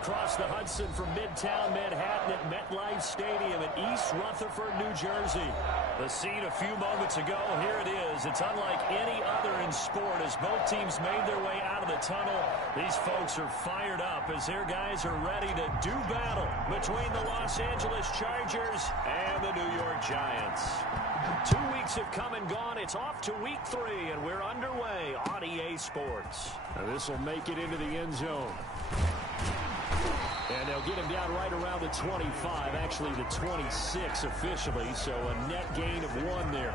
across the Hudson from Midtown Manhattan at MetLife Stadium in East Rutherford, New Jersey. The scene a few moments ago, here it is. It's unlike any other in sport as both teams made their way out of the tunnel. These folks are fired up as their guys are ready to do battle between the Los Angeles Chargers and the New York Giants. 2 weeks have come and gone. It's off to week 3, and we're underway on EA Sports. Now this will make it into the end zone. And they'll get him down right around the 25, actually the 26 officially, so a net gain of 1 there.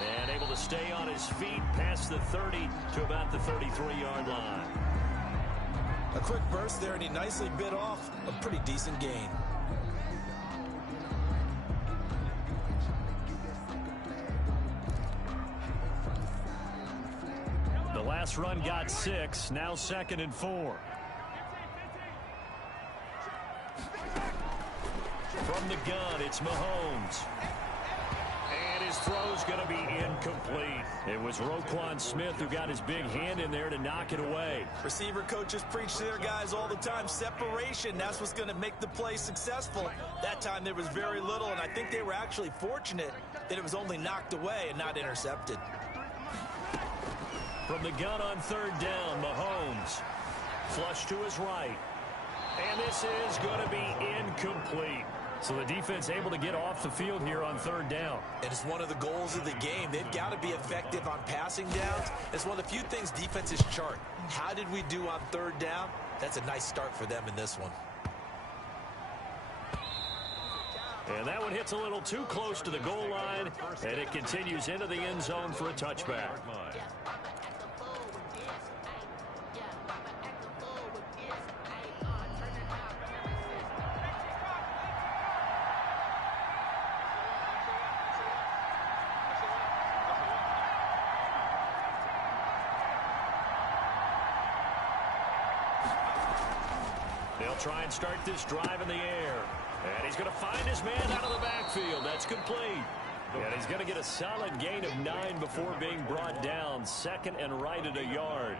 And able to stay on his feet past the 30 to about the 33-yard line. A quick burst there, and he nicely bit off a pretty decent gain. The last run got 6, now 2nd and 4. From the gun, it's Mahomes. And his throw's going to be incomplete. It was Roquan Smith who got his big hand in there to knock it away. Receiver coaches preach to their guys all the time. Separation, that's what's going to make the play successful. That time there was very little, and I think they were actually fortunate that it was only knocked away and not intercepted. From the gun on 3rd down, Mahomes. Flush to his right. And this is going to be incomplete. So the defense able to get off the field here on 3rd down. And it's one of the goals of the game. They've got to be effective on passing downs. It's one of the few things defenses chart. How did we do on 3rd down? That's a nice start for them in this one. And that one hits a little too close to the goal line, and it continues into the end zone for a touchback. They'll try and start this drive in the air. And he's going to find his man out of the backfield. That's complete. And he's going to get a solid gain of 9 before being brought down. 2nd and right at a yard.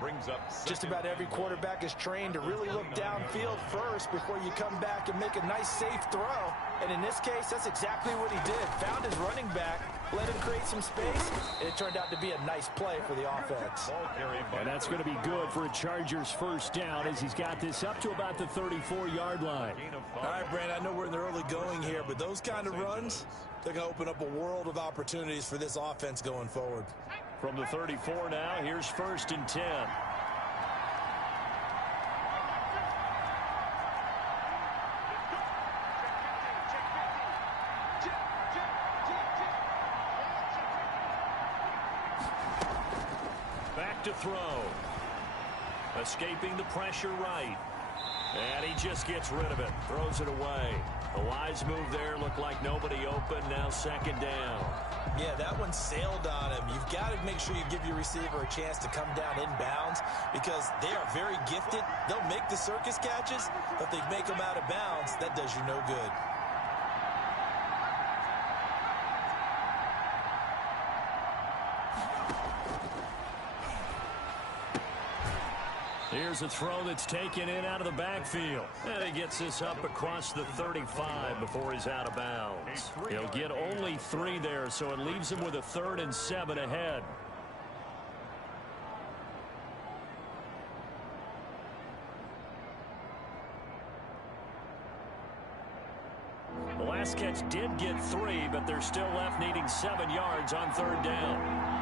Brings up just about every quarterback is trained to really look downfield first before you come back and make a nice safe throw. And in this case, that's exactly what he did. Found his running back, let him create some space, and it turned out to be a nice play for the offense. And that's going to be good for a Chargers first down as he's got this up to about the 34-yard line. All right, Brandon, I know we're in the early going here, but those kind of runs, they're going to open up a world of opportunities for this offense going forward. From the 34 now, here's 1st and 10. Back to throw. Escaping the pressure right. And he just gets rid of it. Throws it away. A wise move there. Looked like nobody open. Now 2nd down. Yeah, that one sailed on him. You've got to make sure you give your receiver a chance to come down inbounds because they are very gifted. They'll make the circus catches, but if they make them out of bounds, that does you no good. Here's a throw that's taken in out of the backfield. And he gets this up across the 35 before he's out of bounds. He'll get only 3 there, so it leaves him with a 3rd and 7 ahead. The last catch did get 3, but they're still left needing 7 yards on 3rd down.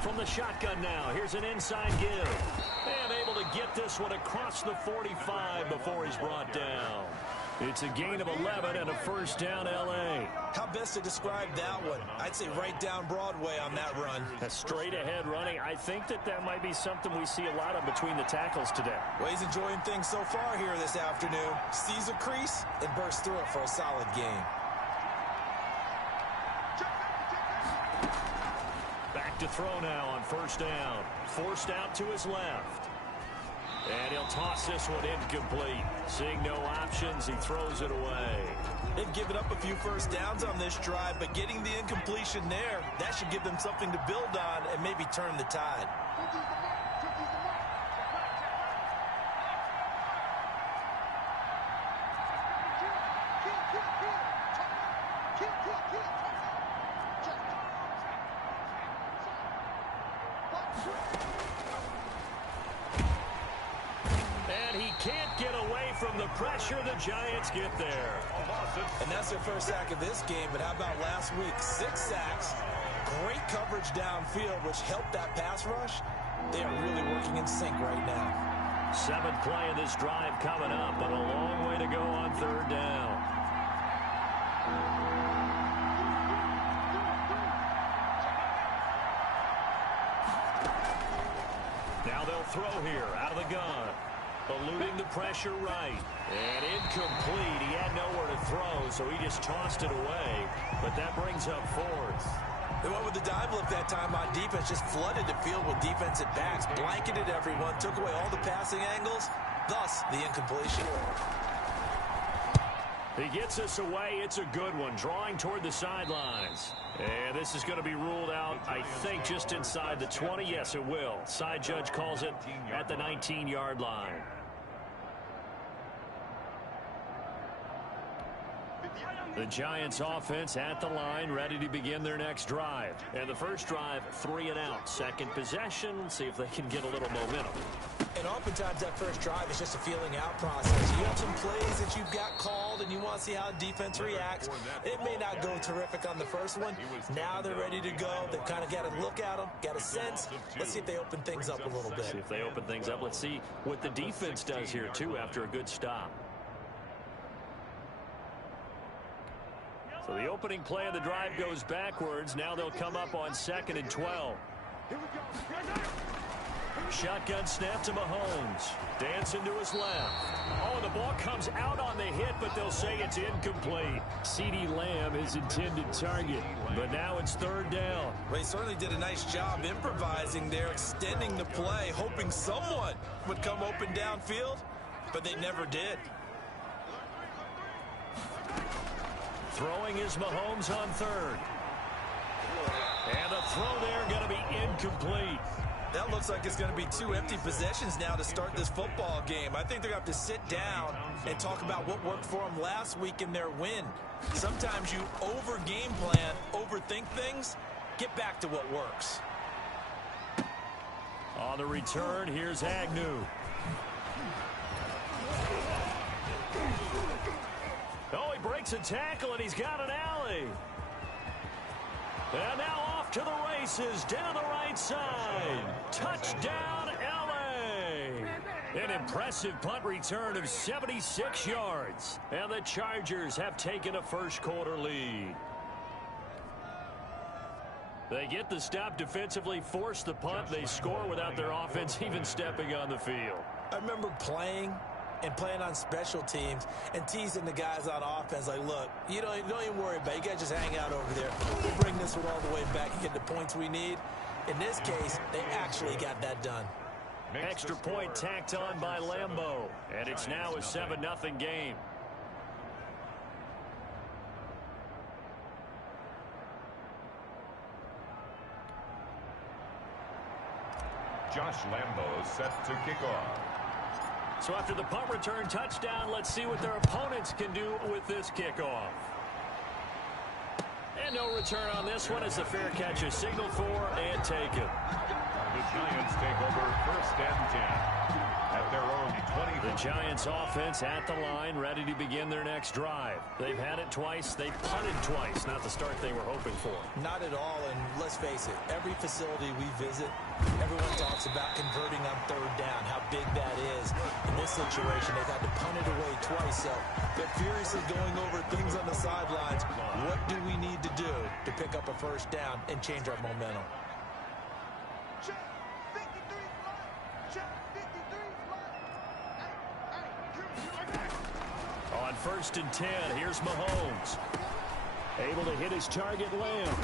From the shotgun now, here's an inside give. And able to get this one across the 45 before he's brought down. It's a gain of 11 and a 1st down, L.A. How best to describe that one? I'd say right down Broadway on that run. A straight ahead running. I think that might be something we see a lot of between the tackles today. Well, he's enjoying things so far here this afternoon. Sees a crease and bursts through it for a solid gain. Back to throw now on 1st down. Forced out to his left. And he'll toss this one incomplete. Seeing no options, he throws it away. They've given up a few first downs on this drive, but getting the incompletion there, that should give them something to build on and maybe turn the tide. And he can't get away from the pressure. The Giants get there. And that's their first sack of this game, but how about last week? 6 sacks, great coverage downfield, which helped that pass rush. They are really working in sync right now. 7th play of this drive coming up, but a long way to go on 3rd down. Now they'll throw here out of the gun. Eluding the pressure right. And incomplete. He had nowhere to throw, so he just tossed it away. But that brings up 4th. They went with the dive look that time on defense, just flooded the field with defensive backs, blanketed everyone, took away all the passing angles, thus the incompletion. He gets us away. It's a good one, drawing toward the sidelines. And this is going to be ruled out, I think, just inside the 20. Yes, it will. Side judge calls it at the 19-yard line. The Giants offense at the line, ready to begin their next drive. And the first drive, 3 and out. Second possession, see if they can get a little momentum. And oftentimes that first drive is just a feeling out process. You have some plays that you've got called and you want to see how defense reacts. It may not go terrific on the first one. Now they're ready to go. They've kind of got a look at them, got a sense. Let's see if they open things up a little bit. See if they open things up. Let's see what the defense does here, too, after a good stop. So the opening play of the drive goes backwards. Now they'll come up on 2nd and 12. Shotgun snap to Mahomes. Dancing to his left. Oh, the ball comes out on the hit, but they'll say it's incomplete. CeeDee Lamb, his intended target. But now it's 3rd down. Well, he certainly did a nice job improvising there, extending the play, hoping someone would come open downfield, but they never did. Throwing is Mahomes on 3rd. And the throw there going to be incomplete. That looks like it's going to be 2 empty possessions now to start this football game. I think they're going to have to sit down and talk about what worked for them last week in their win. Sometimes you over-game plan, overthink things. Get back to what works. On the return, here's Agnew. Oh, he breaks a tackle, and he's got an alley. And now off to the races, down the right side. Touchdown, L.A. An impressive punt return of 76 yards. And the Chargers have taken a first-quarter lead. They get the stop defensively, force the punt. They score without their offense even stepping on the field. I remember playing on special teams and teasing the guys on offense like, look, you don't even worry about it. You guys just hang out over there. We'll bring this one all the way back and get the points we need. In this case, they actually got that done. Extra point tacked on by Lambeau. And it's now a 7-0 game. Josh Lambeau set to kick off. So after the punt return touchdown, let's see what their opponents can do with this kickoff. And no return on this one as the fair catch is signaled for and taken. The Giants take over 1st and 10 at their own 20. The Giants offense at the line, ready to begin their next drive. They've had it twice. They've punted twice. Not the start they were hoping for. Not at all, and let's face it, every facility we visit, everyone talks about converting on 3rd down, how big that is. In this situation, they've had to punt it away twice, so they're furiously going over things on the sidelines. What do we need to do to pick up a 1st down and change our momentum? On 1st and 10, here's Mahomes. Able to hit his target, Lamb.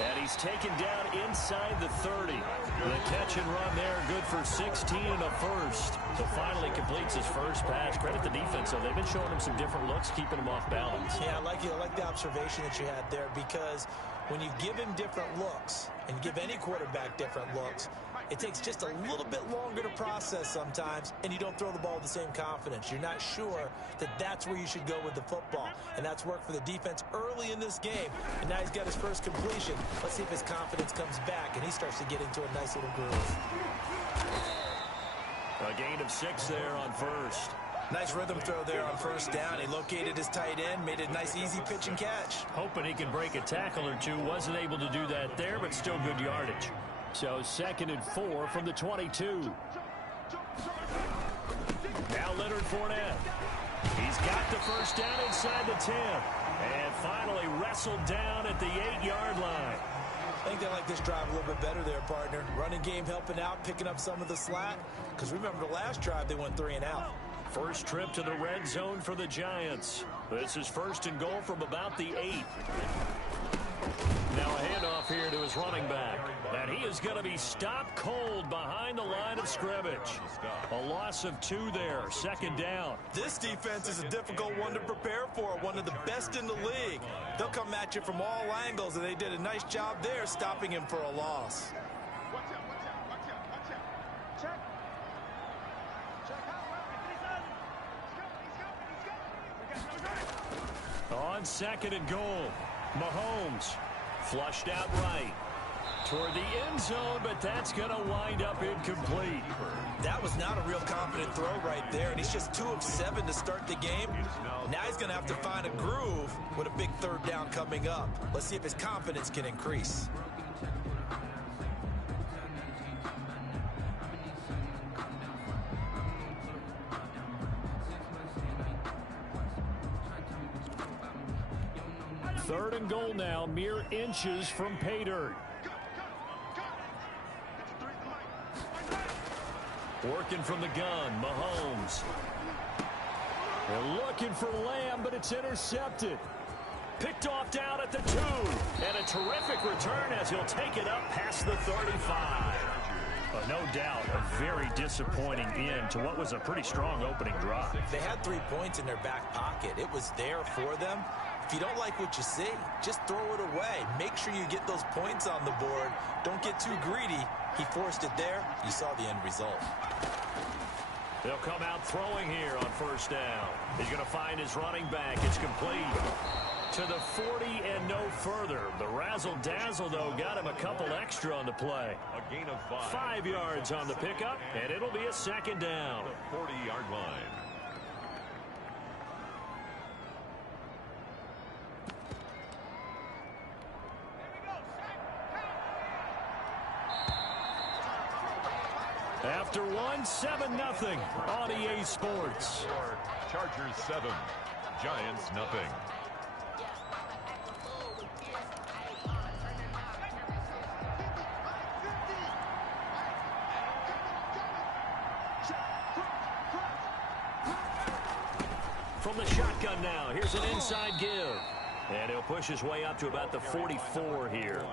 And he's taken down inside the 30. The catch and run there, good for 16 and a first. So finally completes his first pass. Credit the defense, though. They've been showing him some different looks, keeping him off balance. Yeah, I like the observation that you had there, because when you give him different looks and give any quarterback different looks, it takes just a little bit longer to process sometimes, and you don't throw the ball with the same confidence. You're not sure that that's where you should go with the football, and that's worked for the defense early in this game, and now he's got his first completion. Let's see if his confidence comes back, and he starts to get into a nice little groove. A gain of 6 there on first. Nice rhythm throw there on first down. He located his tight end, made a nice easy pitch and catch. Hoping he could break a tackle or two. Wasn't able to do that there, but still good yardage. So 2nd and 4 from the 22. Now Leonard Fournette. He's got the first down inside the 10. And finally wrestled down at the 8-yard line. I think they like this drive a little bit better there, partner. Running game helping out, picking up some of the slack. Because remember the last drive, they went 3 and out. First trip to the red zone for the Giants. This is 1st and goal from about the 8. Now a handoff here to his running back. And he is going to be stopped cold behind the line of scrimmage. A loss of 2 there, 2nd down. This defense is a difficult one to prepare for, one of the best in the league. They'll come at you from all angles, and they did a nice job there stopping him for a loss. On 2nd and goal, Mahomes flushed out right toward the end zone, but that's going to wind up incomplete. That was not a real confident throw right there, and he's just 2 of 7 to start the game. Now he's going to have to find a groove with a big 3rd down coming up. Let's see if his confidence can increase. Third and goal now, mere inches from pay dirt. Working from the gun, Mahomes. They're looking for Lamb, but it's intercepted. Picked off down at the 2. And a terrific return as he'll take it up past the 35. But no doubt, a very disappointing end to what was a pretty strong opening drive. They had 3 points in their back pocket. It was there for them. If you don't like what you see, just throw it away. Make sure you get those points on the board. Don't get too greedy. He forced it there. You saw the end result. They'll come out throwing here on 1st down. He's going to find his running back. It's complete to the 40 and no further. The razzle-dazzle, though, got him a couple extra on the play. A gain of 5. 5 yards on the pickup, and it'll be a 2nd down. The 40-yard line. After 7-0 on EA Sports. Chargers 7, Giants nothing. From the shotgun now, here's an inside give. And he'll push his way up to about the 44 here.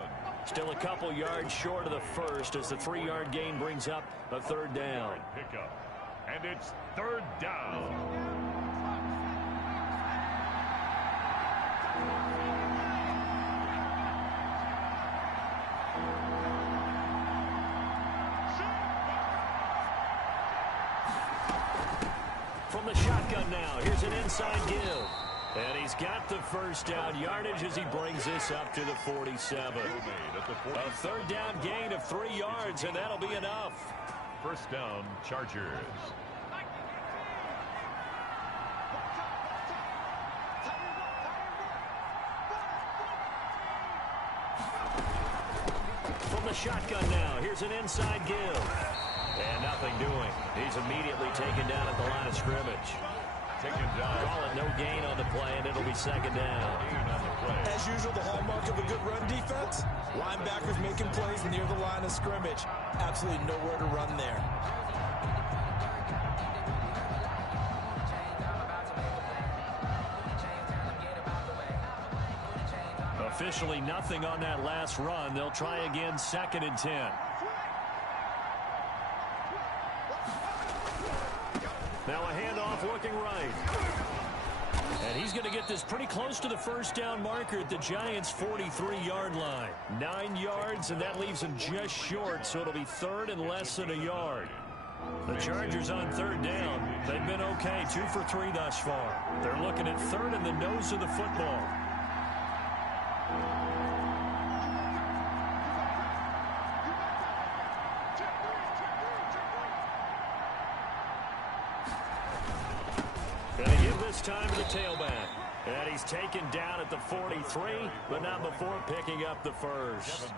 Still a couple yards short of the first as the 3-yard gain brings up a 3rd down. Pickup. And it's 3rd down. From the shotgun now, here's an inside give. And he's got the first down yardage as he brings this up to the 47. A 3rd down gain of 3 yards, and that'll be enough. 1st down, Chargers. From the shotgun now, here's an inside give. And nothing doing. He's immediately taken down at the line of scrimmage. Taken down. Call it no gain on the play, and it'll be 2nd down. As usual, the hallmark of a good run defense, linebackers making plays near the line of scrimmage. Absolutely nowhere to run there. officially nothing on that last run. They'll try again, 2nd and 10. Now a handoff looking right. And he's going to get this pretty close to the first down marker at the Giants' 43-yard line. 9 yards, and that leaves him just short, so it'll be 3rd and less than a yard. The Chargers on 3rd down. They've been okay, 2 for 3 thus far. They're looking at 3rd and the nose of the football. Going to give this time to the tailback. And he's taken down at the 43, but not before picking up the first.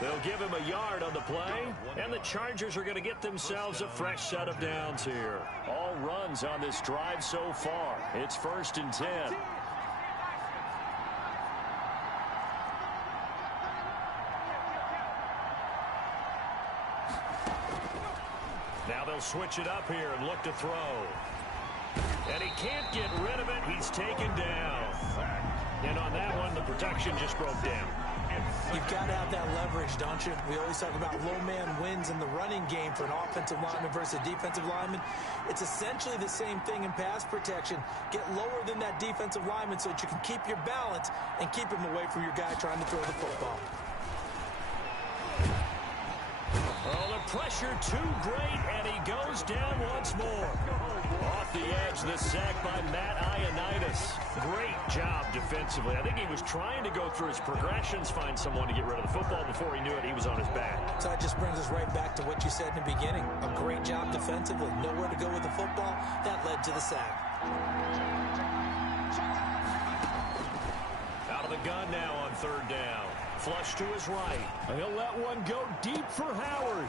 They'll give him a yard on the play, and the Chargers are going to get themselves a fresh set of downs here. All runs on this drive so far. It's 1st and 10. Now they'll switch it up here and look to throw. And he can't get rid of it. He's taken down. And on that one, the protection just broke down. You've got to have that leverage, don't you? We always talk about low man wins in the running game for an offensive lineman versus a defensive lineman. It's essentially the same thing in pass protection. Get lower than that defensive lineman so that you can keep your balance and keep him away from your guy trying to throw the football. Oh, the pressure too great, and he goes down once more. Off the edge, the sack by Matt Ioannidis. Great job defensively. I think he was trying to go through his progressions, find someone to get rid of the football. Before he knew it, he was on his back. So that just brings us right back to what you said in the beginning. A great job defensively. Nowhere to go with the football. That led to the sack. Out of the gun now on 3rd down. Flush to his right. He'll let one go deep for Howard.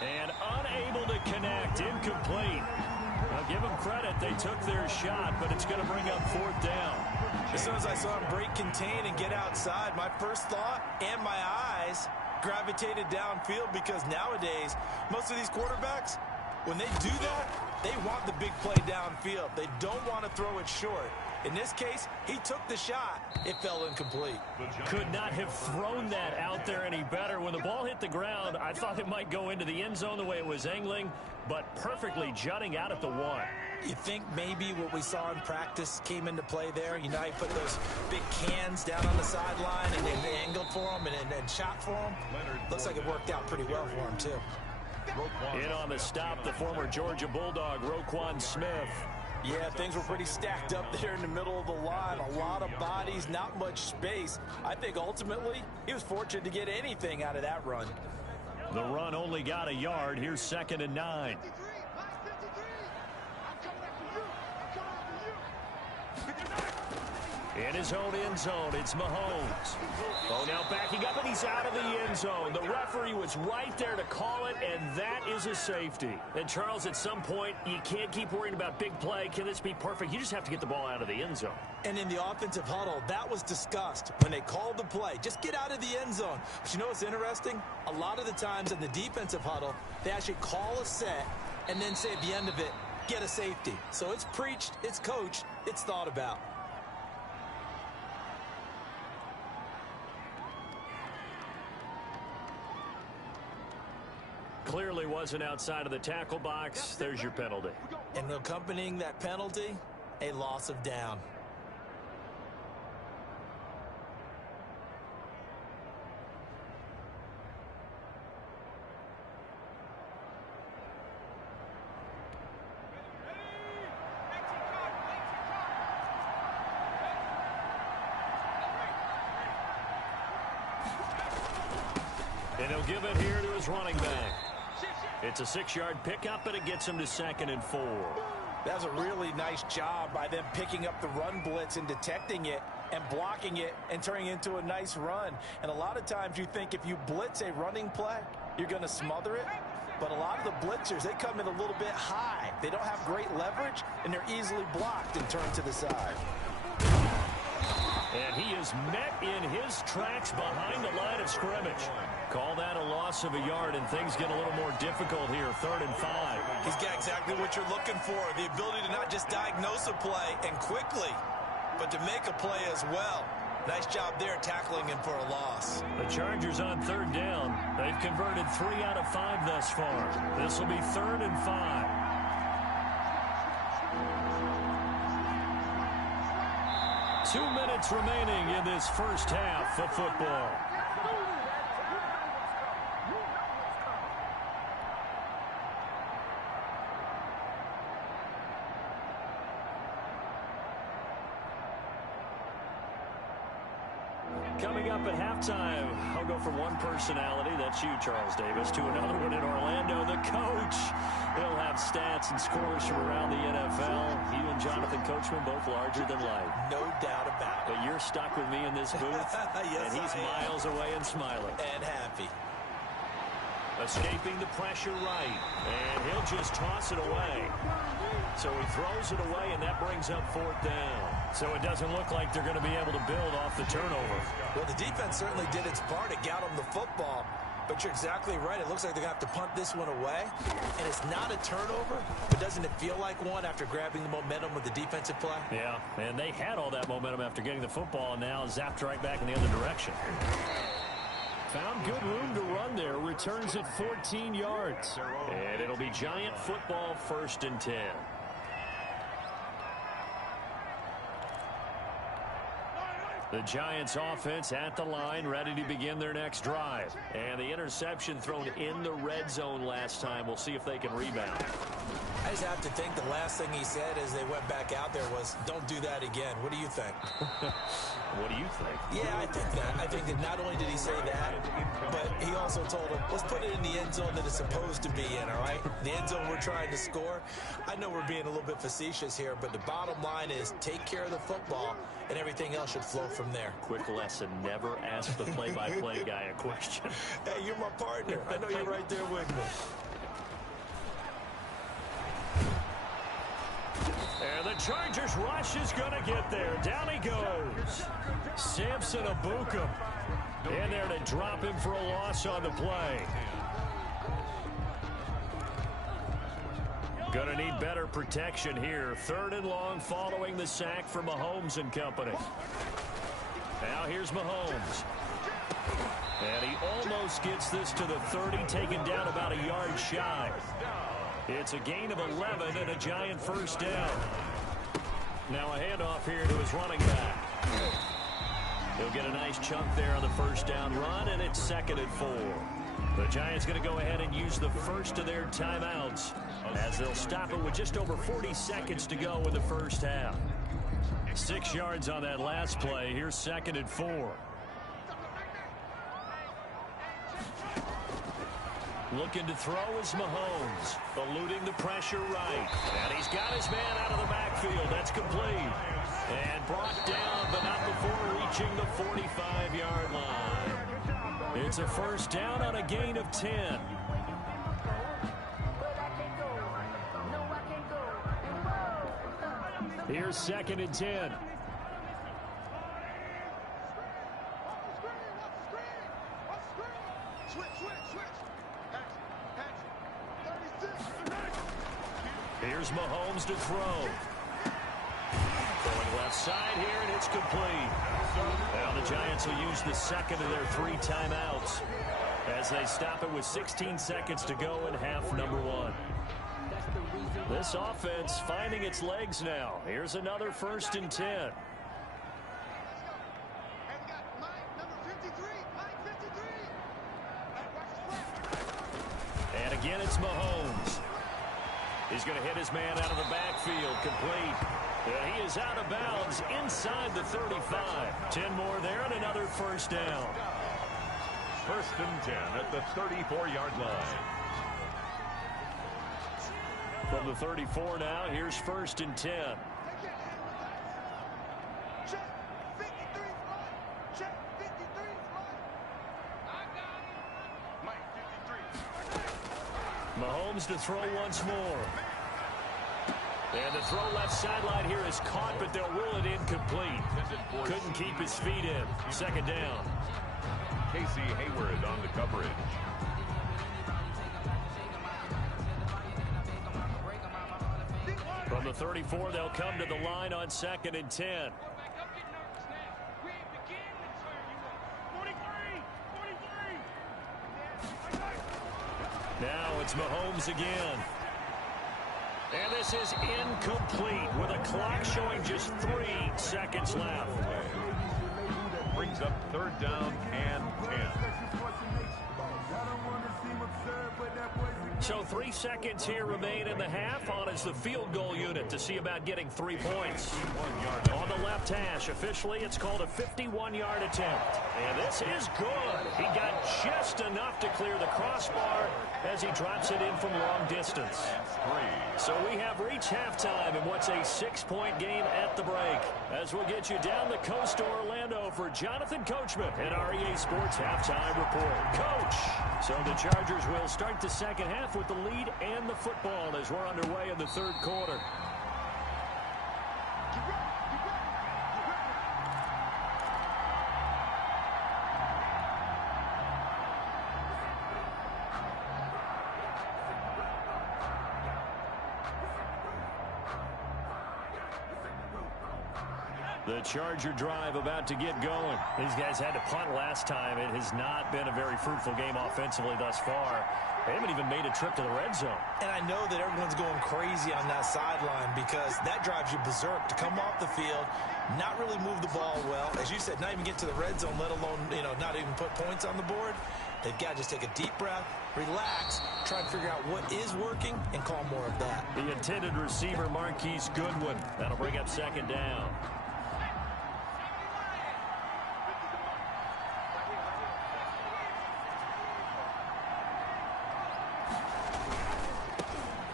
And unable to connect. Incomplete. I'll give them credit. They took their shot, but it's going to bring up 4th down. As soon as I saw him break contain and get outside, my first thought and my eyes gravitated downfield, because nowadays, most of these quarterbacks, when they do that, they want the big play downfield. They don't want to throw it short. In this case, he took the shot. It fell incomplete. Could not have thrown that out there any better. When the ball hit the ground, I thought it might go into the end zone the way it was angling, but perfectly jutting out at the 1. You think maybe what we saw in practice came into play there? You know, he put those big cans down on the sideline and they angled for him and shot for him. Looks like it worked out pretty well for him, too. In on the stop, the former Georgia Bulldog, Roquan Smith. Yeah, things were pretty stacked up there in the middle of the line. A lot of bodies, not much space. I think ultimately he was fortunate to get anything out of that run. The run only got a yard. Here's 2nd and 9. In his own end zone, it's Mahomes. Oh, now backing up, and he's out of the end zone. The referee was right there to call it, and that is a safety. And, Charles, at some point, you can't keep worrying about big play. Can this be perfect? You just have to get the ball out of the end zone. And in the offensive huddle, that was discussed when they called the play. Just get out of the end zone. But you know what's interesting? A lot of the times in the defensive huddle, they actually call a set and then say at the end of it, get a safety. So it's preached, it's coached, it's thought about. Clearly wasn't outside of the tackle box. There's your penalty. And accompanying that penalty, a loss of down. And he'll give it here to his running back. It's a 6-yard pickup, and it gets him to 2nd and 4. That was a really nice job by them picking up the run blitz and detecting it and blocking it and turning it into a nice run. And a lot of times you think if you blitz a running play, you're going to smother it. But a lot of the blitzers, they come in a little bit high. They don't have great leverage, and they're easily blocked and turned to the side. And he is met in his tracks behind the line of scrimmage. Call that a loss of a yard, and things get a little more difficult here. 3rd and 5. He's got exactly what you're looking for, the ability to not just diagnose a play and quickly, but to make a play as well. Nice job there tackling him for a loss. The Chargers on third down. They've converted 3 out of 5 thus far. This will be 3rd and 5. Two minutes remaining in this first half of football. Coming up at halftime, I'll go from one personality, that's you, Charles Davis, to another one in Orlando, the coach. He'll have stats and scores from around the NFL. You and Jonathan Coachman both larger than life. No doubt about it. But you're stuck with me in this booth, yes, and he's miles away and smiling. And happy. Escaping the pressure right, and he'll just toss it away. So he throws it away, and that brings up 4th down. So it doesn't look like they're going to be able to build off the turnover. Well, the defense certainly did its part. It got them the football. But you're exactly right. It looks like they're going to have to punt this one away. And it's not a turnover, but doesn't it feel like one after grabbing the momentum with the defensive play? Yeah, and they had all that momentum after getting the football, and now zapped right back in the other direction. Found good room to run there. Returns at 14 yards. And it'll be Giant football, 1st and 10. The Giants offense at the line, ready to begin their next drive. And the interception thrown in the red zone last time. We'll see if they can rebound. I just have to think the last thing he said as they went back out there was, don't do that again. What do you think? What do you think? Yeah, I think that. I think that not only did he say that, but he also told him, let's put it in the end zone that it's supposed to be in, all right? The end zone we're trying to score. I know we're being a little bit facetious here, but the bottom line is take care of the football, and everything else should flow from there. Quick lesson, never ask the play-by-play guy a question. Hey, you're my partner. I know you're right there with me. And the Chargers rush is going to get there. Down he goes. Samson Ebukam in there to drop him for a loss on the play. Going to need better protection here. 3rd and long following the sack from Mahomes and company. Now here's Mahomes. And he almost gets this to the 30, taken down about a yard shy. It's a gain of 11 and a Giant 1st down. Now a handoff here to his running back. He'll get a nice chunk there on the 1st down run, and it's 2nd and 4. The Giants going to go ahead and use the first of their timeouts as they'll stop it with just over 40 seconds to go in the first half. 6 yards on that last play. Here's 2nd and 4. Looking to throw is Mahomes, eluding the pressure right. And he's got his man out of the backfield. That's complete. And brought down, but not before reaching the 45-yard line. It's a 1st down on a gain of 10. Here's 2nd and 10. Here's Mahomes to throw. Throwing left side here, and it's complete. Now the Giants will use the 2nd of their 3 timeouts as they stop it with 16 seconds to go in half number 1. This offense finding its legs now. Here's another 1st and 10. And again, it's Mahomes. He's going to hit his man out of the backfield, complete. And he is out of bounds inside the 35. 10 more there and another 1st down. 1st and 10 at the 34-yard line. From the 34 now, here's 1st and 10. Mahomes to throw once more. And the throw left sideline here is caught, but they'll rule it incomplete. Couldn't keep his feet in. 2nd down. Casey Hayward on the coverage. From the 34, they'll come to the line on 2nd and 10. it's Mahomes again. And this is incomplete with a clock showing just 3 seconds left. Brings up 3rd down and 10. So 3 seconds here remain in the half. On is the field goal unit to see about getting 3 points. On the left hash, officially, it's called a 51-yard attempt. And this is good. He got just enough to clear the crossbar as he drops it in from long distance. So we have reached halftime in what's a 6-point game at the break. As we'll get you down the coast to Orlando for Jonathan Coachman and our EA Sports Halftime Report. Coach! So the Chargers will start the second half with the lead and the football as we're underway in the 3rd quarter. The Charger drive about to get going. These guys had to punt last time. It has not been a very fruitful game offensively thus far. They haven't even made a trip to the red zone. And I know that everyone's going crazy on that sideline because that drives you berserk to come off the field, not really move the ball well. As you said, not even get to the red zone, let alone, not even put points on the board. They've got to just take a deep breath, relax, try to figure out what is working, and call more of that. The intended receiver, Marquise Goodwin. That'll bring up 2nd down.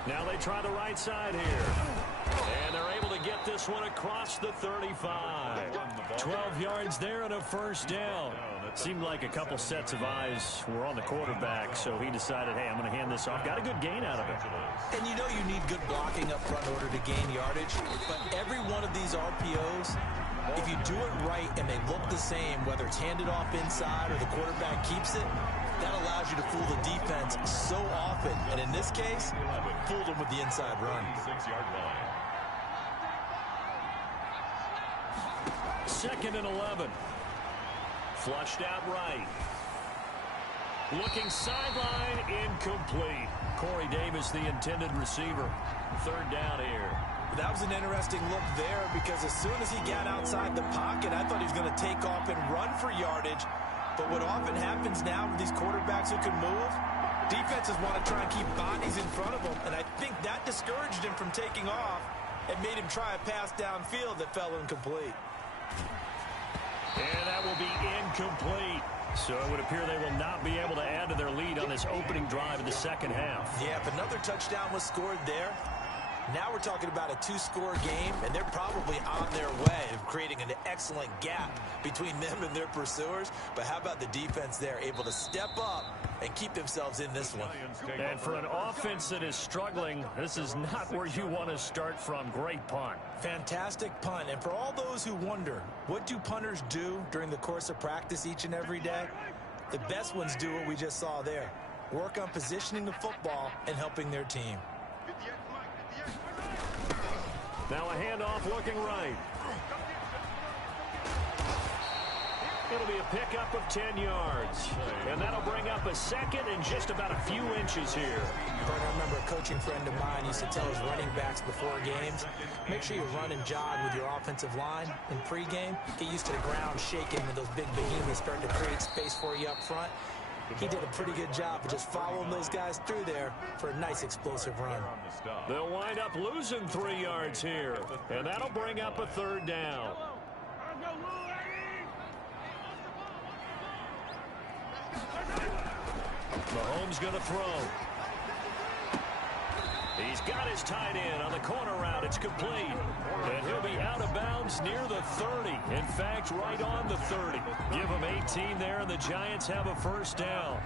Now they try the right side here. And they're able to get this one across the 35. 12 yards there and a 1st down. Seemed like a couple sets of eyes were on the quarterback, so he decided, hey, I'm going to hand this off. Got a good gain out of it. And you know you need good blocking up front in order to gain yardage. But every one of these RPOs, if you do it right and they look the same, whether it's handed off inside or the quarterback keeps it, that allows you to fool the defense so often. And in this case, fooled them with the inside run. 6-yard line. 2nd and 11. Flushed out right. Looking sideline, incomplete. Corey Davis, the intended receiver. 3rd down here. That was an interesting look there because as soon as he got outside the pocket, I thought he was going to take off and run for yardage. But what often happens now with these quarterbacks who can move, defenses want to try and keep bodies in front of them, and I think that discouraged him from taking off and made him try a pass downfield that fell incomplete. And that will be incomplete. So it would appear they will not be able to add to their lead on this opening drive of the second half. Yeah, if another touchdown was scored there, now we're talking about a 2-score game, and they're probably on their way of creating an excellent gap between them and their pursuers. But how about the defense there, able to step up and keep themselves in this one? And for an offense that is struggling, this is not where you want to start from. Great punt. Fantastic punt. And for all those who wonder, what do punters do during the course of practice each and every day? The best ones do what we just saw there. Work on positioning the football and helping their team. Now a handoff looking right. It'll be a pickup of 10 yards. And that'll bring up a 2nd and just about a few inches here. I remember a coaching friend of mine used to tell his running backs before games, make sure you run and jog with your offensive line in pregame. Get used to the ground shaking when those big behemoths start to create space for you up front. He did a pretty good job of just following those guys through there for a nice explosive run. They'll wind up losing 3 yards here. And that'll bring up a 3rd down. Mahomes going to throw. He's got his tight end on the corner route. It's complete. And he'll be out of bounds near the 30. In fact, right on the 30. Give him 18 there, and the Giants have a 1st down.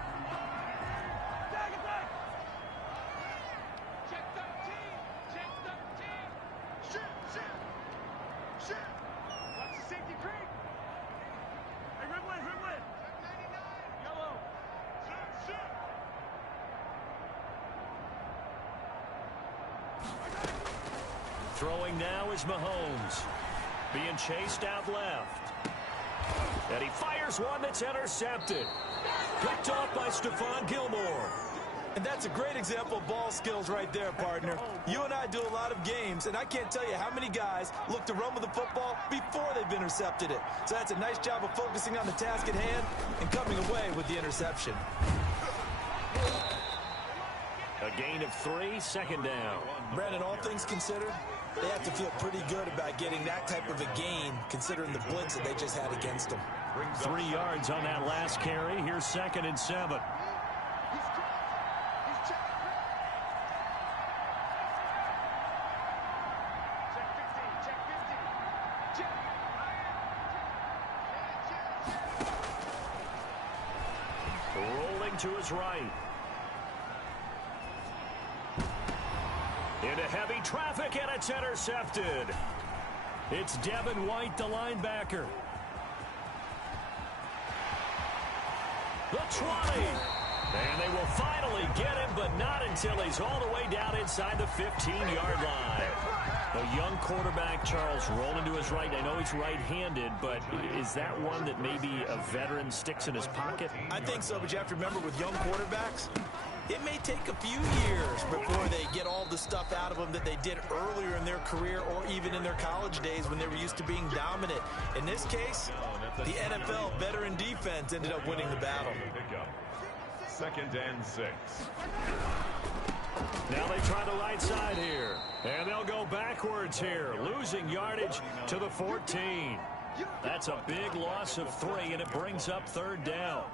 Throwing now is Mahomes. Being chased out left. And he fires one that's intercepted. Picked off by Stephon Gilmore. And that's a great example of ball skills right there, partner. You and I do a lot of games, and I can't tell you how many guys look to run with the football before they've intercepted it. So that's a nice job of focusing on the task at hand and coming away with the interception. A gain of 3, second down. Brandon, all things considered, they have to feel pretty good about getting that type of a gain, considering the blitz that they just had against them. 3 yards on that last carry. Here's 2nd and 7. Rolling to his right. Into heavy traffic, and it's intercepted. It's Devin White, the linebacker. The 20. And they will finally get him, but not until he's all the way down inside the 15-yard line. A young quarterback, Charles, rolling to his right. I know he's right-handed, but is that one that maybe a veteran sticks in his pocket? I think so, but you have to remember with young quarterbacks, it may take a few years before they get all the stuff out of them that they did earlier in their career or even in their college days when they were used to being dominant. In this case, the NFL veteran defense ended up winning the battle. 2nd and 6. Now they try the right side here. And they'll go backwards here, losing yardage to the 14. That's a big loss of 3, and it brings up 3rd down.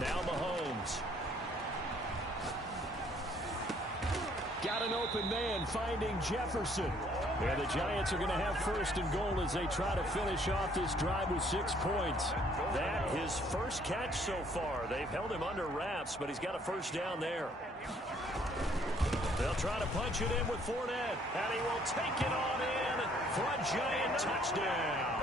Now Mahomes. Got an open man finding Jefferson. And the Giants are going to have 1st and goal as they try to finish off this drive with 6 points. That his first catch so far. They've held him under wraps, but he's got a 1st down there. They'll try to punch it in with Fournette. And he will take it on in for a Giant touchdown.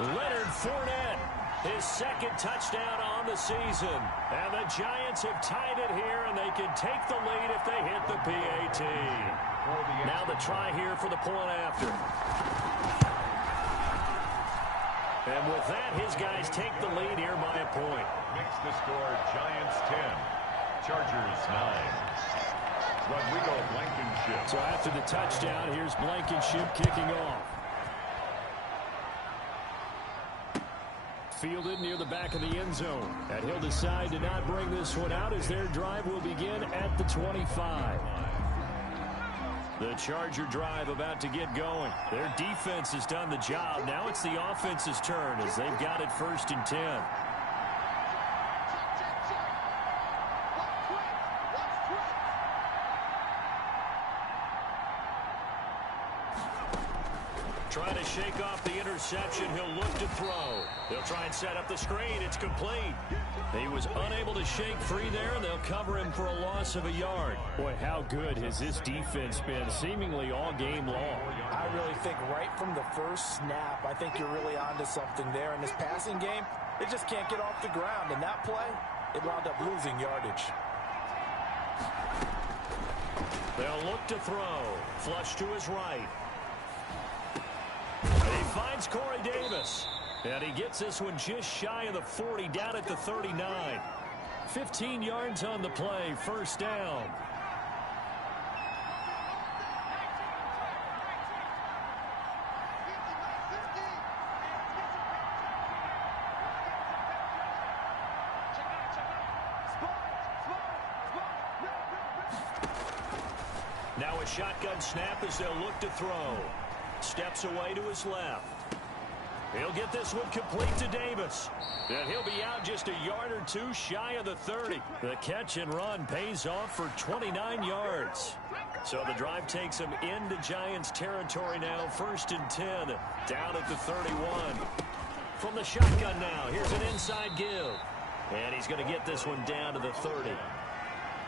Leonard Fournette. His 2nd touchdown on the season. And the Giants have tied it here, and they can take the lead if they hit the PAT. Now the try here for the point after. And with that, his guys take the lead here by a point. Makes the score Giants 10, Chargers 9. Rodrigo Blankenship. So after the touchdown, here's Blankenship kicking off. Fielded near the back of the end zone. And he'll decide to not bring this one out as their drive will begin at the 25. The Charger drive about to get going. Their defense has done the job. Now it's the offense's turn as they've got it 1st and 10. Trying to shake off the interception. He'll look to throw. They'll try and set up the screen. It's complete. He was unable to shake free there, and they'll cover him for a loss of a yard. Boy, how good has this defense been seemingly all game long? I really think right from the first snap, I think you're really onto something there. In this passing game, they just can't get off the ground. In that play, it wound up losing yardage. They'll look to throw. Flush to his right. And he finds Corey Davis. And he gets this one just shy of the 40, down at the 39. 15 yards on the play, 1st down. Now a shotgun snap as they'll look to throw. Steps away to his left. He'll get this one complete to Davis. And he'll be out just a yard or 2 shy of the 30. The catch and run pays off for 29 yards. So the drive takes him into Giants territory now. 1st and 10 down at the 31. From the shotgun now, here's an inside give. And he's going to get this one down to the 30.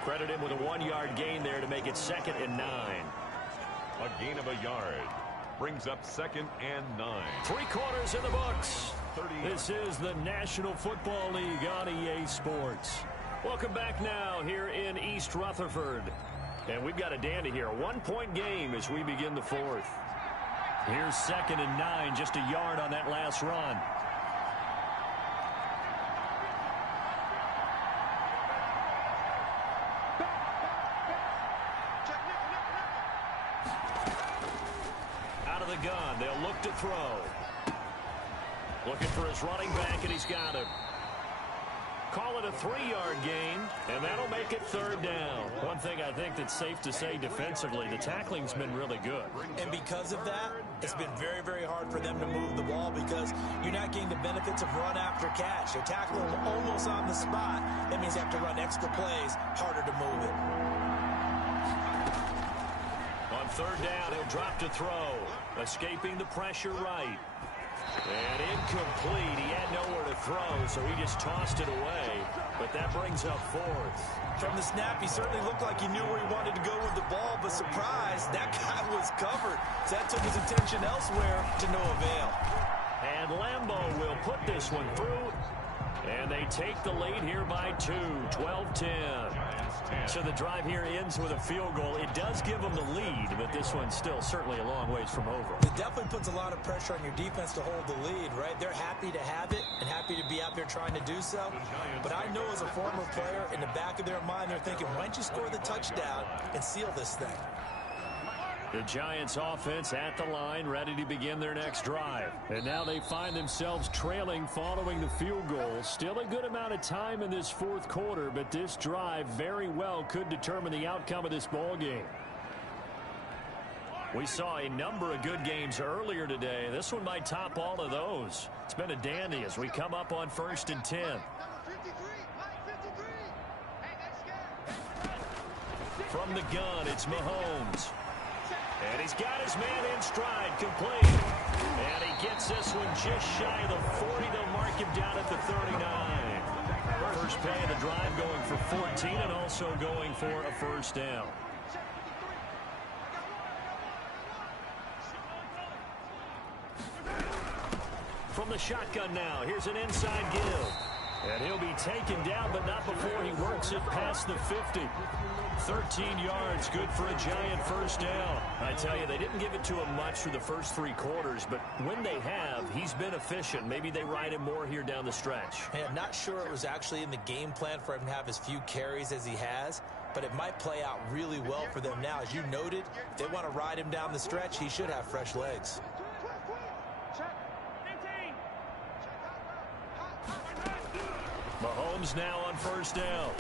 Credit him with a 1-yard gain there to make it 2nd and 9. A gain of a yard. Brings up 2nd and 9. 3 quarters in the books. This is the National Football League on EA Sports. Welcome back now here in East Rutherford. And we've got a dandy here. A 1-point game as we begin the fourth. Here's 2nd and 9, just a yard on that last run. Out of the gun, they'll look to throw. Looking for his running back, and he's got him. Call it a 3-yard gain, and that'll make it 3rd down. One thing I think that's safe to say defensively, the tackling's been really good. And because of that, it's been very, very hard for them to move the ball because you're not getting the benefits of run after catch. They're tackling them almost on the spot. That means you have to run extra plays, harder to move it. On 3rd down, he'll drop to throw. Escaping the pressure right. And incomplete. He had nowhere to throw, so he just tossed it away. But that brings up 4th. From the snap, he certainly looked like he knew where he wanted to go with the ball, but surprise, that guy was covered. So that took his attention elsewhere to no avail. And Lambo will put this one through. And they take the lead here by 2, 12-10. So the drive here ends with a field goal. It does give them the lead, but this one's still certainly a long ways from over. It definitely puts a lot of pressure on your defense to hold the lead, right? They're happy to have it and happy to be out there trying to do so. But I know as a former player, in the back of their mind, they're thinking, why don't you score the touchdown and seal this thing? The Giants offense at the line, ready to begin their next drive. And now they find themselves trailing following the field goal. Still a good amount of time in this 4th quarter, but this drive very well could determine the outcome of this ball game. We saw a number of good games earlier today. This one might top all of those. It's been a dandy as we come up on 1st and 10. From the gun, it's Mahomes. And he's got his man in stride, complete. And he gets this one just shy of the 40. They'll mark him down at the 39. First play of the drive going for 14 and also going for a 1st down. From the shotgun now, here's an inside give. And he'll be taken down, but not before he works it past the 50. 13 yards, good for a Giant 1st down. I tell you, they didn't give it to him much through the first 3 quarters, but when they have, he's been efficient. Maybe they ride him more here down the stretch. Hey, I'm not sure it was actually in the game plan for him to have as few carries as he has, but it might play out really well for them now. As you noted, if they want to ride him down the stretch, he should have fresh legs. Mahomes now on 1st down.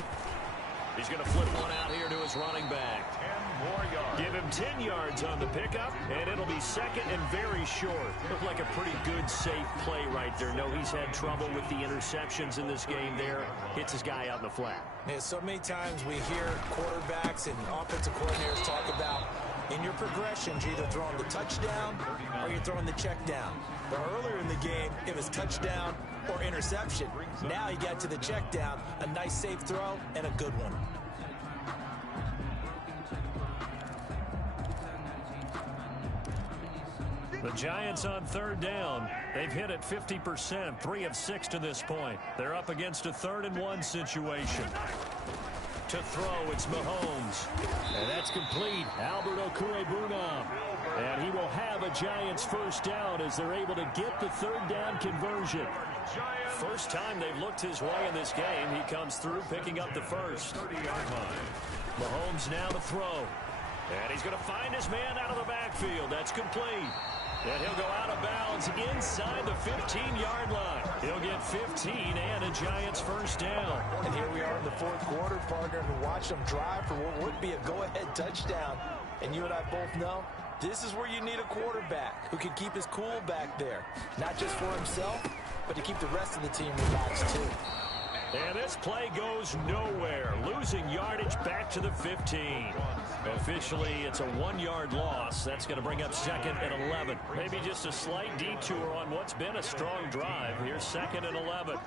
He's going to flip one out here to his running back. 10 more yards. Give him 10 yards on the pickup, and it'll be 2nd and very short. Looked like a pretty good, safe play right there. No, he's had trouble with the interceptions in this game there. Hits his guy out in the flat. Yeah, so many times we hear quarterbacks and offensive coordinators talk about in your progressions, you're either throwing the touchdown or you're throwing the check down. But earlier in the game, it was touchdown or interception. Now he got to the check down, a nice safe throw, and a good one. The Giants on 3rd down. They've hit it 50%, 3 of 6 to this point. They're up against a 3rd and 1 situation. To throw, it's Mahomes. And that's complete. Albert Okwuegbunam. And he will have a Giants 1st down as they're able to get the 3rd down conversion. First time they've looked his way in this game. He comes through picking up the 1st. Mahomes now to throw. And he's going to find his man out of the backfield. That's complete. And he'll go out of bounds inside the 15-yard line. He'll get 15 and a Giants 1st down. And here we are in the 4th quarter, partner, and watch them drive for what would be a go-ahead touchdown. And you and I both know this is where you need a quarterback who can keep his cool back there. Not just for himself, but to keep the rest of the team relaxed too. And this play goes nowhere. Losing yardage back to the 15. Officially, it's a 1-yard loss. That's going to bring up 2nd and 11. Maybe just a slight detour on what's been a strong drive. Here's 2nd and 11.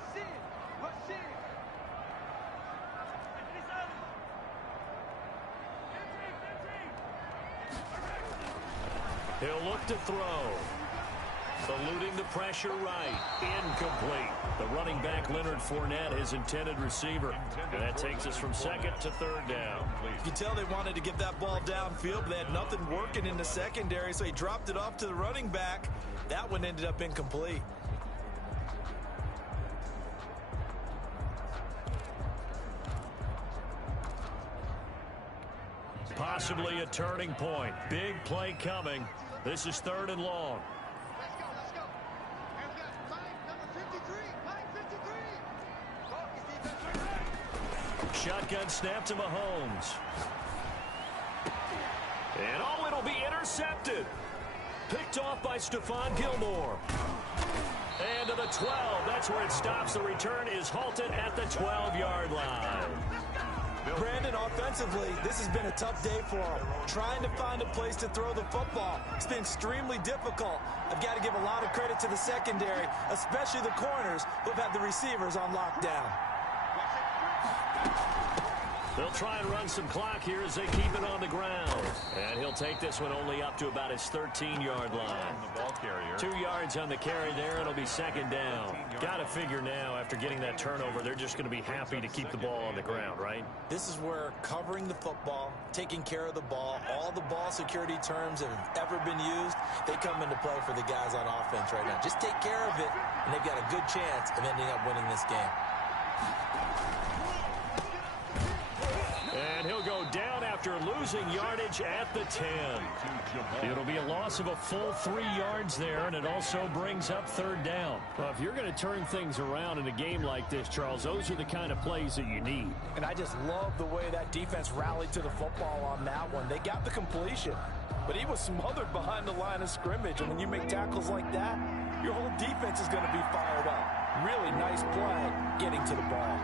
He'll look to throw. Eluding the pressure right. Incomplete. The running back, Leonard Fournette, his intended receiver. And that takes us from second to third down. You can tell they wanted to get that ball downfield, but they had nothing working in the secondary, so he dropped it off to the running back. That one ended up incomplete. Possibly a turning point. Big play coming. This is third and long. Let's go. And we got number 53. Shotgun snap to Mahomes. And it'll be intercepted. Picked off by Stephon Gilmore. And to the 12. That's where it stops. The return is halted at the 12-yard line. Brandon, offensively, this has been a tough day for him. Trying to find a place to throw the football. It's been extremely difficult. I've got to give a lot of credit to the secondary, especially the corners who've had the receivers on lockdown. They'll try and run some clock here as they keep it on the ground. And he'll take this one only up to about his 13-yard line. The ball carrier. 2 yards on the carry there. It'll be second down. Got to figure now, after getting that turnover, they're just going to be happy to keep the ball on the ground, right? This is where covering the football, taking care of the ball, all the ball security terms that have ever been used, they come into play for the guys on offense right now. Just take care of it, and they've got a good chance of ending up winning this game. And he'll go down after losing yardage at the 10. It'll be a loss of a full 3 yards there, and it also brings up third down. Well, if you're going to turn things around in a game like this, Charles, those are the kind of plays that you need. And I just love the way that defense rallied to the football on that one. They got the completion, but he was smothered behind the line of scrimmage. And when you make tackles like that, your whole defense is going to be fired up. Really nice play getting to the ball.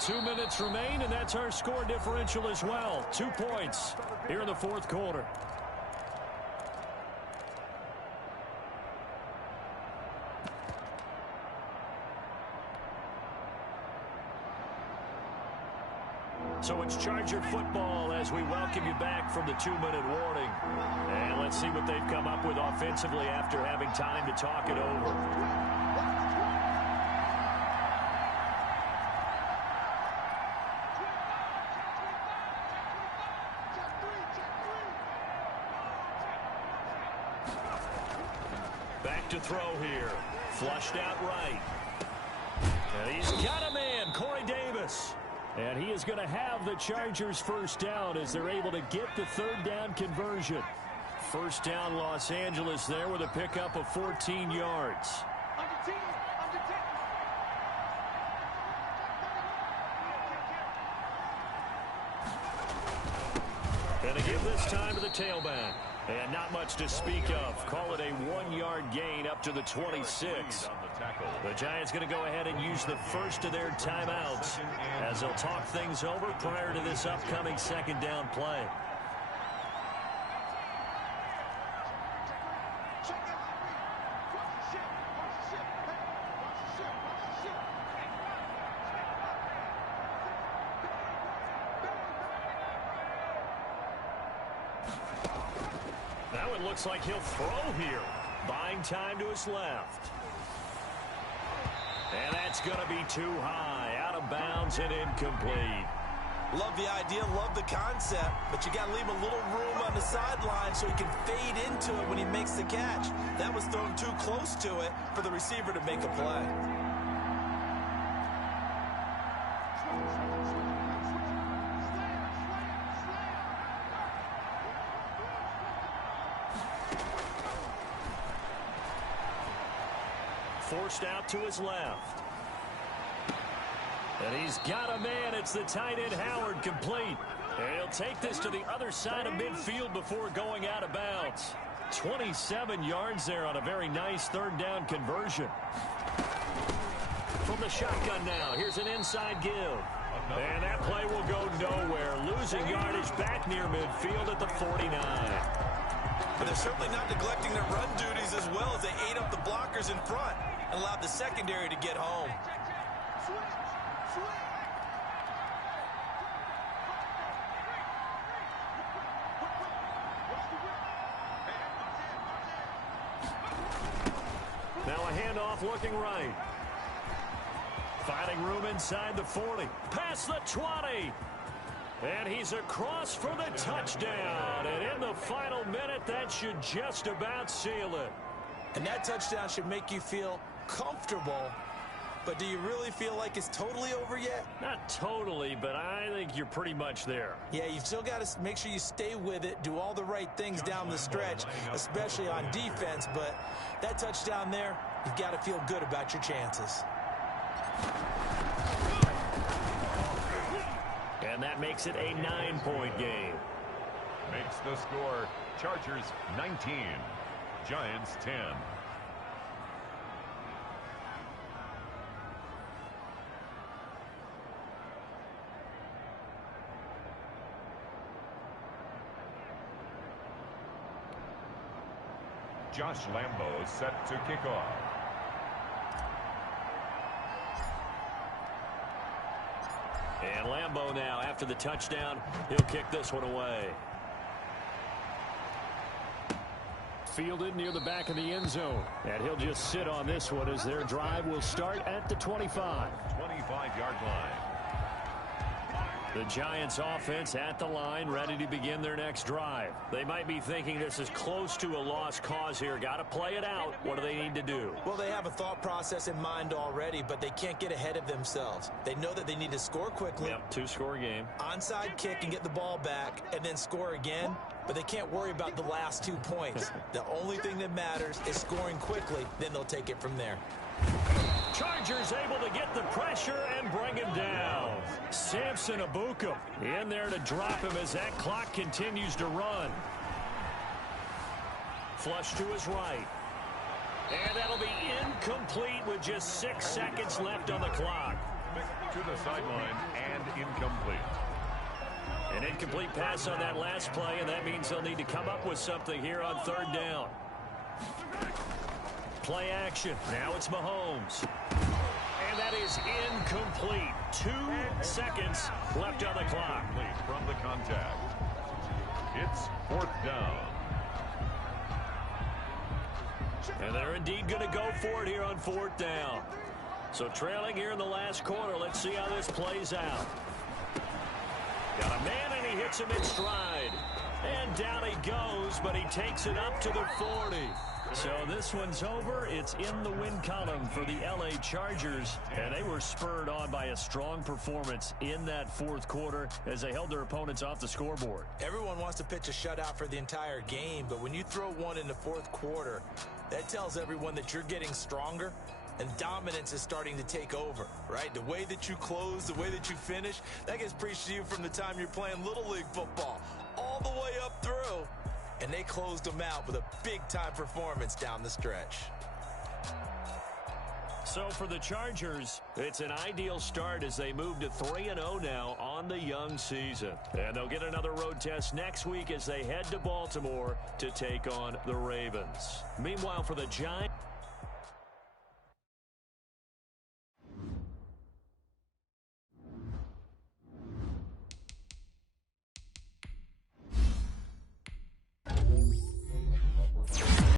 Two minutes remain, and that's our score differential as well. 2 points here in the fourth quarter. So it's Charger football as we welcome you back from the 2-minute warning. And let's see what they've come up with offensively after having time to talk it over. Back to throw here. Flushed out right. And he's got a man, Corey Davis. And he is going to have the Chargers first down as they're able to get the third down conversion. First down Los Angeles there with a pickup of 14 yards. And they give this time to the tailback. And not much to speak of. Call it a 1-yard gain up to the 26. The Giants going to go ahead and use the first of their timeouts as they'll talk things over prior to this upcoming second down play. Now it looks like he'll throw here. Buying time to his left. And that's going to be too high. Out of bounds and incomplete. Love the idea, love the concept, but you got to leave a little room on the sideline so he can fade into it when he makes the catch. That was thrown too close to it for the receiver to make a play. Forced out to his left. And he's got a man. It's the tight end Howard, complete. And he'll take this to the other side of midfield before going out of bounds. 27 yards there on a very nice third down conversion. From the shotgun now, here's an inside give. And that play will go nowhere. Losing yardage back near midfield at the 49. But they're certainly not neglecting their run duties as well as they ate up the blockers in front. and allowed the secondary to get home. Now a handoff looking right. Finding room inside the 40. Past the 20. And he's across for the touchdown. And in the final minute, that should just about seal it. And that touchdown should make you feel comfortable. But do you really feel like it's totally over yet? Not totally, but I think you're pretty much there. Yeah, you've still got to make sure you stay with it, do all the right things down the stretch, especially on defense. But that touchdown there, you've got to feel good about your chances. And that makes it a 9-point game. Makes the score Chargers 19, Giants 10. Josh Lambo set to kick off. And Lambo now, after the touchdown, he'll kick this one away. Fielded near the back of the end zone. And he'll just sit on this one as their drive will start at the 25. 25-yard line. The Giants offense at the line, ready to begin their next drive. They might be thinking this is close to a lost cause here. Got to play it out. What do they need to do? Well, they have a thought process in mind already, but they can't get ahead of themselves. They know that they need to score quickly. Yep, 2-score game. Onside kick and get the ball back and then score again, but they can't worry about the last 2 points. The only thing that matters is scoring quickly, then they'll take it from there. Chargers able to get the pressure and bring him down. Samson Ebukam in there to drop him as that clock continues to run. Flush to his right. And that'll be incomplete with just 6 seconds left on the clock. To the sideline and incomplete. An incomplete pass on that last play, and that means they'll need to come up with something here on 3rd down. Play action. Now it's Mahomes. And that is incomplete. 2 seconds left on the clock. From the contact. It's 4th down. And they're indeed going to go for it here on 4th down. So trailing here in the last quarter. Let's see how this plays out. Got a man, and he hits him in stride. And down he goes, but he takes it up to the 40. So this one's over. It's in the win column for the L.A. Chargers, and they were spurred on by a strong performance in that 4th quarter as they held their opponents off the scoreboard. Everyone wants to pitch a shutout for the entire game, but when you throw one in the 4th quarter, that tells everyone that you're getting stronger and dominance is starting to take over, right? The way that you close, the way that you finish, that gets preached to you from the time you're playing Little League football all the way up through. And they closed them out with a big-time performance down the stretch. So for the Chargers, it's an ideal start as they move to 3-0 now on the young season. And they'll get another road test next week as they head to Baltimore to take on the Ravens. Meanwhile, for the Giants,